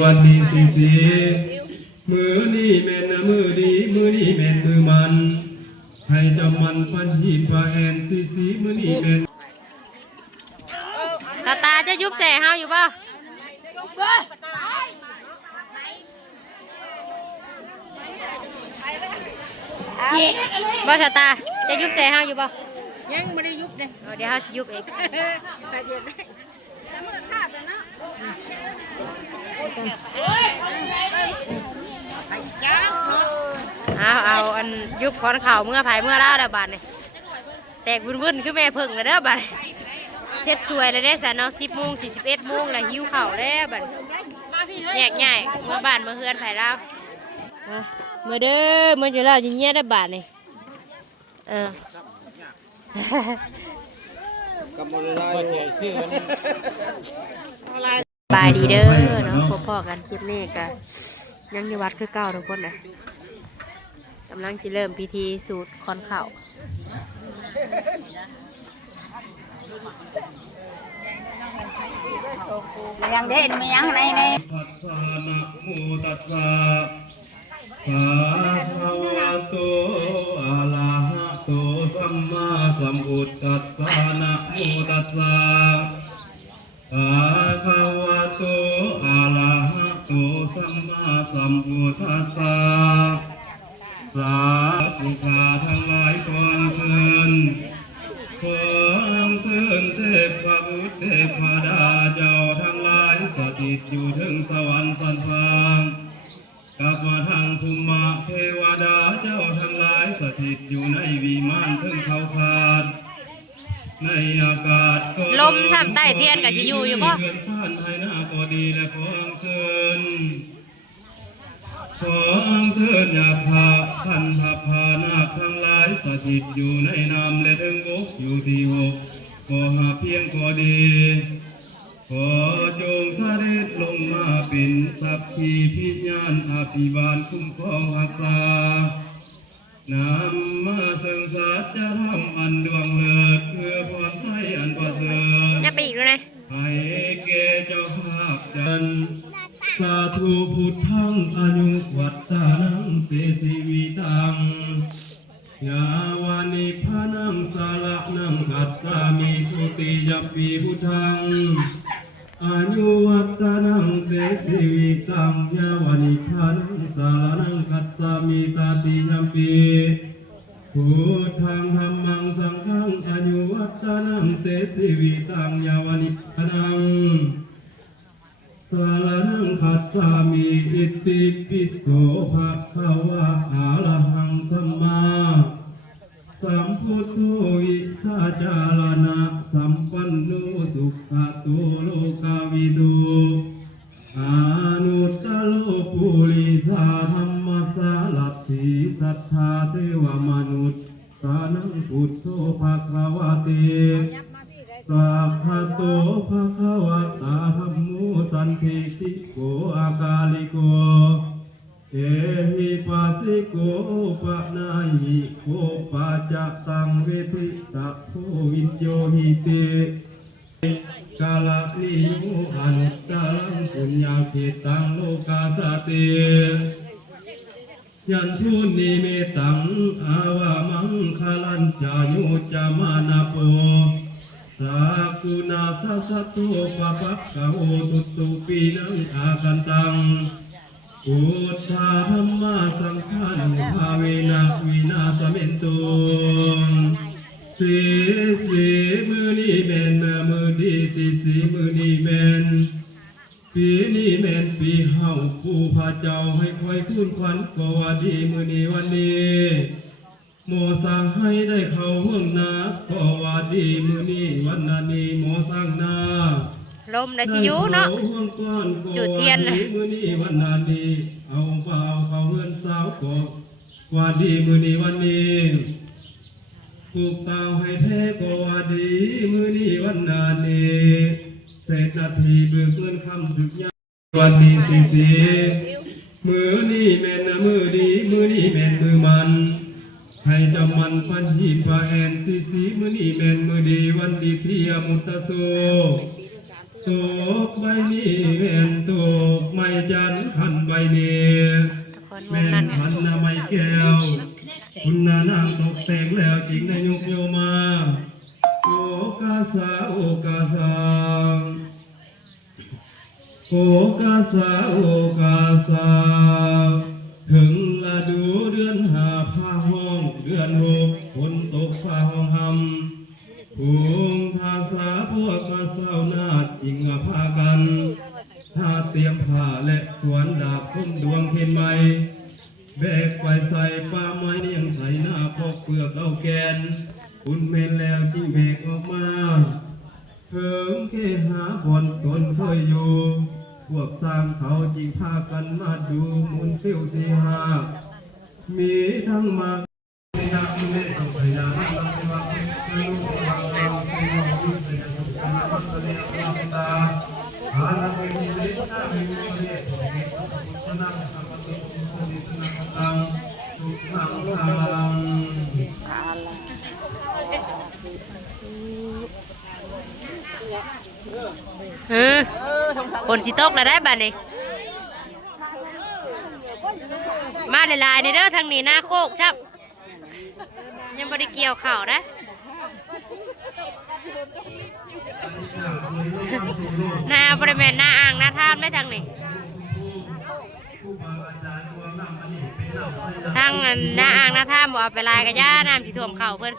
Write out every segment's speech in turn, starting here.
วันดีสีสีมือนี่แม่นนะมือดีมือนี่แม่นมือมันให้จำมันปันหีนพาแอนสีสีมือนี่แม่นสตาร์จะยุบแจเฮาอยู่ป่ะบ่สตาร์จะยุบแจเฮาอยู่ป่ะยังไม่ได้ยุบเลยเดี๋ยวเฮาสิยุบเอง ไปเดี๋ยวได้แล้วมันขาดแล้วเนาะไอ้จ้าเนาะ เอาเอาอัน ยุบคอนเข่าเมื่อภายเมื่อล่าแล้วบาดนี่แตกวุ่นๆคือแม่เพิ่งเลยเด้อบาดนี้เช็ดสวยเลยได้อสันเนาะ10โมง41โมงแล้วหิวข้าวแล้วบาดนี้แยกง่ายเมื่อบ้านเมื่อเฮือนไผแล้วมาเมื่อเด้อเมื่ออยู่แล้วยินเยี่ยได้อบาดนี่เออบายดีเด้อเนาะพบพ่อกันคลิปนี้ก็ยังอยู่วัดคือเก่าทุกคนนะ กำลังจะเริ่มพิธีสูตรคอนเข่ายังเด่นไม่ยังในในพัสสะนะโมตัสสะภะคะวะโตอะระหะโตสัมมาสัมพุทธัสสะนะโมตัสสะภะคะวะโตอะระหะโตสัมมาสัมพุทธัสสะ สาธุชาทั้งหลายก่อนเชิญขอเชิญเทพพระบุตรเทพพระดาเจ้าทั้งหลายสถิตอยู่ถึงสวรรค์สันฟางกลับมาทางภูมิเทวดาเจ้าทั้งหลายสถิตอยู่ในวิมานถึงเขาขาดในอากาศก็ลมซ้ำใต้เทียนกับชิยูอยู่ป่ะเดือนผ่านให้หน้าก็ดีและขอเชิญ ขออัญเชิญญาภาพันธพานาคทั้งหลายสถิตอยู่ในน้ำและถึงบกอยู่ที่หกขอหาเพียงก็ดี ขอจงเสด็จลงมาเป็นสักขีพิญาณอภิบาลคุ้มครองรักษานำมาซึ่งสัจธรรมอันดวงเล สารนังกัสสามิตาติยปปีพุทธังธรรมังสังฆังอายุวัตนังเตติวิตังยาวนิพนังสารนังคัจฉามิอิติปิโสภะคะวะอะระหังสัมมาสัมพุทโธวิชาจารณะสัมปันโนสุขะโตโลกาวิดูอานุตตโลปุ พุทโธภะคะวะเตสัพพะโตภะคะวะตาธัมโมสันติติโกอากาลิโก เอหิปัสสิโกปะนาหิโกปัจจตังเวทิตะโพวินโยหิเตกาลนิโยอนุตตรังปุญญาเขตังโลกาสเต ยันทุนิเมตังอาวามังคลันจายุจามานาโปสากุณาสัสสะโตปะปักกะโอตุตุปีนังอากันตังอุทธาธรรมาสังฆานุภาเวนะวินาสเมนตุสีสีมือนี้แมนมือดีสีสีมือนี้แมนปีนี้แมน ปีเฮาผู้พาเจ้าให้คอยคุ้นขวัญก็ว่าดีมือนี้วันนี้โมสั่งให้ได้เข้าห้องนาก็ว่าดีมือนี้วันนานี้โมสั่งนาลมได้ชิอยูเนาะจุดเทียนน่ะมือนี้วันนานี้เอาเปล่าเขาเฮือนสาวก็ว่าดีมือนี้วันนี้ปลูกเตาให้แท้ก็ว่าดีมือนี้วันนานี้เศษนาทีเบิกเงินคำถึกยาม วันดีสีสีมือนี้แม่นนะมือดีมือนี้แม่นมือมันให้จำมันปันหีพาแอนสีสีมือนี่แมนมือดีวันดีเพียมุตตะโซตกใบนี้แมนตกไม้จันทันใบเนียวแม่นั้นนพันนาไม้แก้วคุณนานางตกแต่งแล้วจริงในยุคโยมาโอกาสาโอกาสา โอกาสาโอกาสา ถึงละดูเดือนหาผ้าห้องเดือนหกฝนตกฟ้าห้องหำภูมิทาสาพวกมาเศร้านาดอิงมาพากันถ้าเตรียมผ้าและขวนดาบพุ่มดวงเทียนใหม่แบกไปใส่ป้าไม้เนียงใส่หน้าพกเปลือกเอาแกน คุณเมนแล้วที่แบกออกมาเถิงเคหาบอนตนเคยอยู่ พวกสร้างเขาจริงพากันมาดูมุนเตียวสีหามีทั้งมากในนามเมตตาไปนาเราเป็นว่าเป็นลูกเราเราเป็นน้องยุ่งเป็นอย่างสุขเป็นวัฒนธรรมตาหาเราเป็นมิตรหน้ามีมิตรเรียกของมิตรพุทธนาธรรมสุขสุขนิสนาตังสุขนังตัง เออ ฝนสิตกแล้วได้บัดนี้ มาหลายๆในเด้อทางนี้หน้าโคกครับ ยังบ่ได้เกี่ยวข้าวนะหน้าบริเวณหน้าอ่างหน้าท่ามได้ทางนี้ทางอันหน้าอ่างหน้าท่ามบ่เอาไปลายกับย่าน้ำที่ท่วมเข่าเพิ่น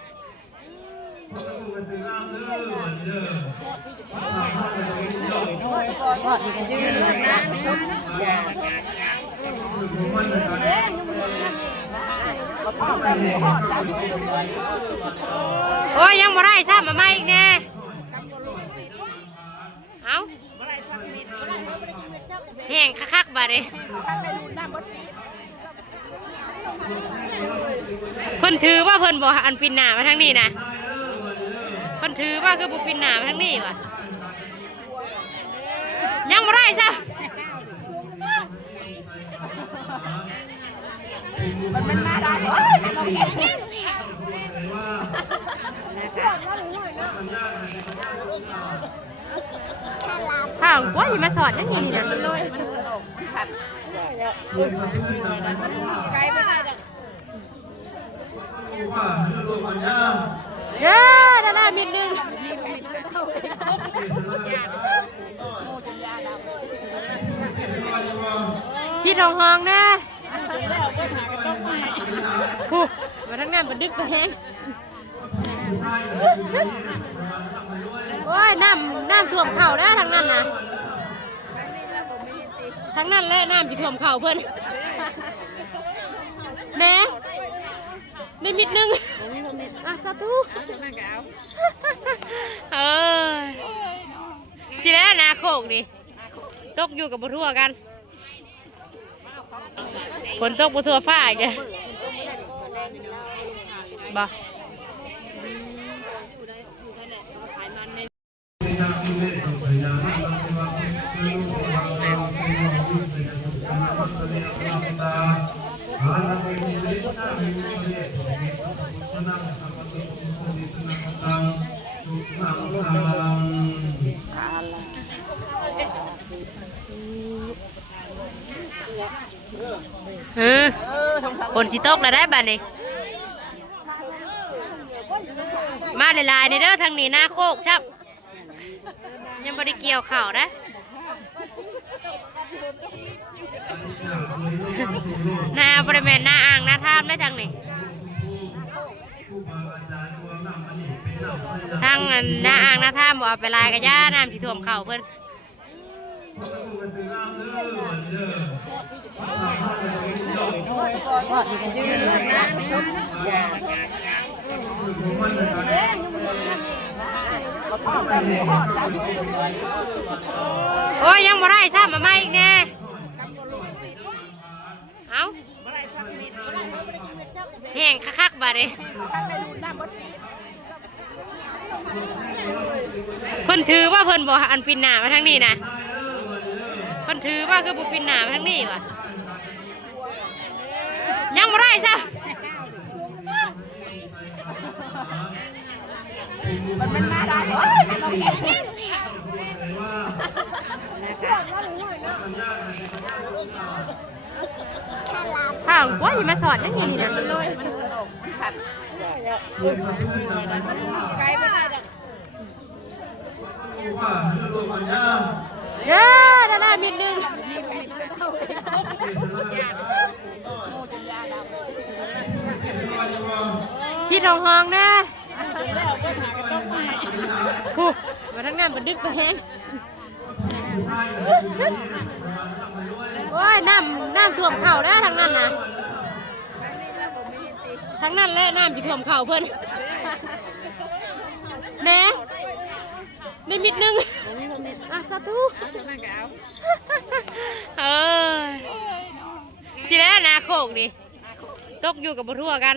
โอ้ยยังบ่ได้ซ้ำมาใหม่อีกแน่เอ้าแห้งคักๆบาดนี้เพิ่นถือว่าเพิ่นบ่อันปินหนามาทางนี้นะเพิ่นถือว่าคือบ่ปินหนามาทางนี้ว่ะ ยังบ่ได้ซะข้าวว่าอย่ามาสอดนั่นนี่นะมันน้อยมันไกลไม่ได้ดอกเด้อดารามิดหนึง ชีทองหองนะมาทั้งนั้นมันดึกไปแฮงโอ้ยน้ำน้ำท่วมเข่าแล้วทางนั้นนะทางนั้นแหละน้ำที่ท่วมเข่าเพิ่อนแหน่ได้มิดหนึง อะสาธุเออสิแล้วนาโคกนี่ตกอยู่กับบัทั่วกันฝนตกบัทั่วฟ้าอีกเลยบ่เออฝนสิตกแล้วได้บัดนี้มาหลายๆในเด้อทางนี้หน้าโคกครับยังบ่ได้เกี่ยวเข้านะหน้าบริเวณหน้าอ่างหน้าท่ามได้ทางนี้ ทางอันหน้าอ่างหน้าท่ามบ่เอาไปลายกับย่าน้ำที่ท่วมเข่าเพิ่นโอ้ยยังบ่ได้ซ้ำมาใหม่อีกแน่เอาแห้งคักๆบาดนี้ เพิ่นถือว่าเพิ่นบ่อันปินหนามาทางนี้นะเพิ่นถือว่าคือบ่ปินหนามาทางนี้วะยังบ่ได้ซะมันเป็นมาได้นะคะ ข้าวว่าอย่ามาสอดนั่นนี่นะไกลไปได้ดอกเด้อได้ได้มิดหนึงชิดห้องๆนะมาทั้งนั้นมันดึกไปแฮงโอ้ยน้ำน้ำท่วมเข่าแล้วทางนั้นนะทางนั้นแหละน้ำที่ท่วมเข่าเพิ่นแหน่ได้มิดหนึงอะสาธุเอ้ยสิแล้วนาโคกดิตกอยู่กับบ่ทั่วกัน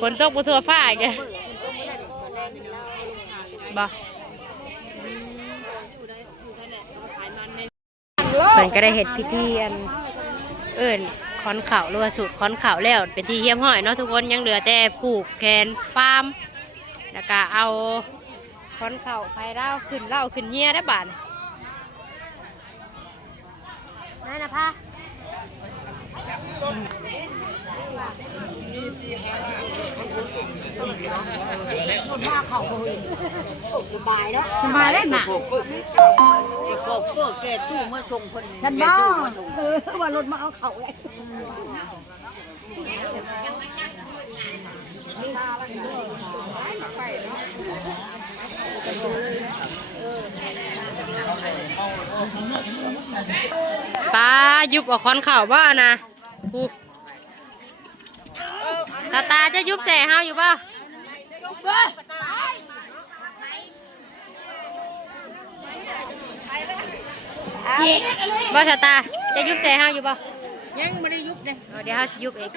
ฝนตกบ่ทั่วฟ้าอีกแกบ่มันก็ได้เห็ดพิธีอันเอิ้นคอนเข่าวหรือว่าสูตรคอนเข่าวแล้วเป็นที่เยี่ยมห้อยเนาะทุกคนยังเหลือแต่ผูกแขนฟาร์มแล้วก็เอาคอนเข่าวไผ่เล่าขึ้นเล่าขึ้นเยี่ยได้บาทนั่นนะพ่ คนมากเขาโควิดสบายแล้วสบายแล้วนะขอบก็แกตู้เมาส่งคนฉันบ้าเออว่ารถมาเอาเขาเลยป้ายุบออกคอนเข่าบ้านะ ผู้สตาร์จะยุบแจเฮาอยู่บ่บ่สตาร์จะยุบแจเฮาอยู่บ่ยังไม่ได้ยุบเลยเอาเดี๋ยวเฮาสิยุบเอง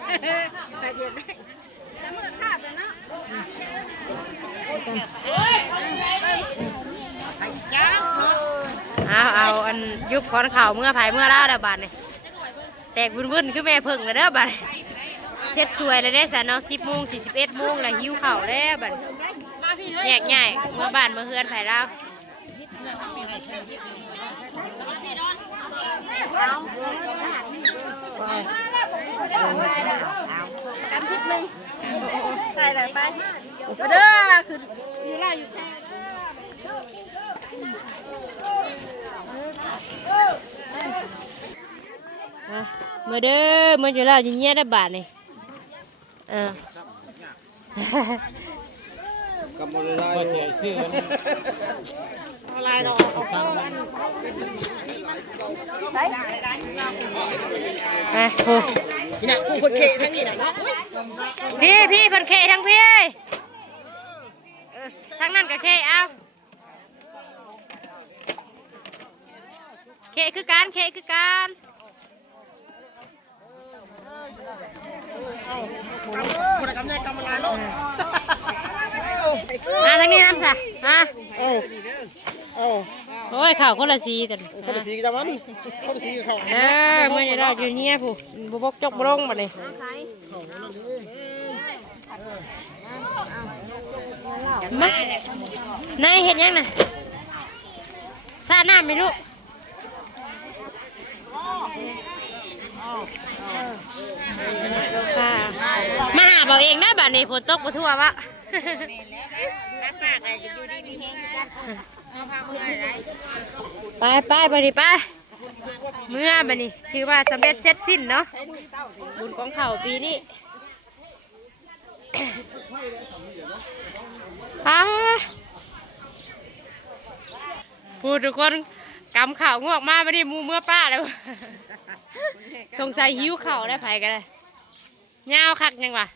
ไปเย็นได้แต่มันขาดแล้วเนาะเอาเอาอันยุบคอนเข่าวเมื่อภายเมื่อล่าเด้อบาดนี่แตกวุ่นๆคือแม่เพิ่งเลยเด้อบาดนี้ เสร็จสวยเลยได้อสะเนาะ10โมง41โมงแล้วหิวข้าวแล้วบัดแยกย้ายเมื่อบ้านเมื่อเฮือนไผลาวกำยิบหนึ่งใส่อะไรไปมาเด้อคืออยู่ล่าอยู่แค่มาเมื่อเด้อเมื่ออยู่แล้วจะเงี้ยได้บาทนี่ เออก็เสียชื่อมันอะไรดอกไปโอ้นี่นะกูคนเคทั้งนี้นะเนาะพี่พี่เพิ่นเคทั้งพี่เออทั้งนั้นก็เคเอาเคคือการเคคือการ มาทางนี้น้ำสะมาโอ้ยข่าวคนละสีกันคนละสีกันมันคนละสีกับเขาเออมื่อจะได้อยู่เนี่ยผู้บกจกบรงมาเลยมานายเห็นยังน่ะซาหน้ำไหมลูกค่ะ มาหาเบาเองได้บ้านนี้ฝนตกมาทั่ววะไปไปไปดิไปเมื่อบันนี้ชื่อว่าสำเร็จเสร็จสิ้นเนาะบุญของเขาปีนี้ป้าพูดทุกคน กำข่าวงอกมาไม่ได้มูเมื่อป้าแล้วสงสัยหิวเข่าได้ไผกันเลยเงาคักยังวะ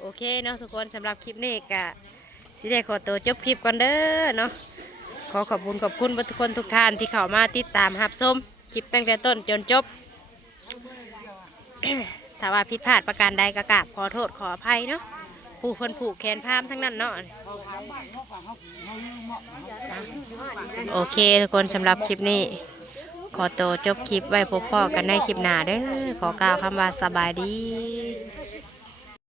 โอเคเนาะทุกคนสำหรับคลิปนี้กะสิได้ขอตัวจบคลิปก่อนเด้อเนาะขอขอบคุณขอบคุณทุกคนทุกท่านที่เข้ามาติดตามรับชมคลิปตั้งแต่ต้นจนจบ ถ้าว่าผิดพลาดประการใดก็กราบขอโทษขออภัยเนาะ ผู้คนผูกแขนพามทั้งนั้นเนาะโอเคทุกคนสำหรับคลิปนี้ ขอตัวจบคลิปไว้พบพ่อกันในคลิปหน้าเด้อขอกล่าวคำว่าสบายดี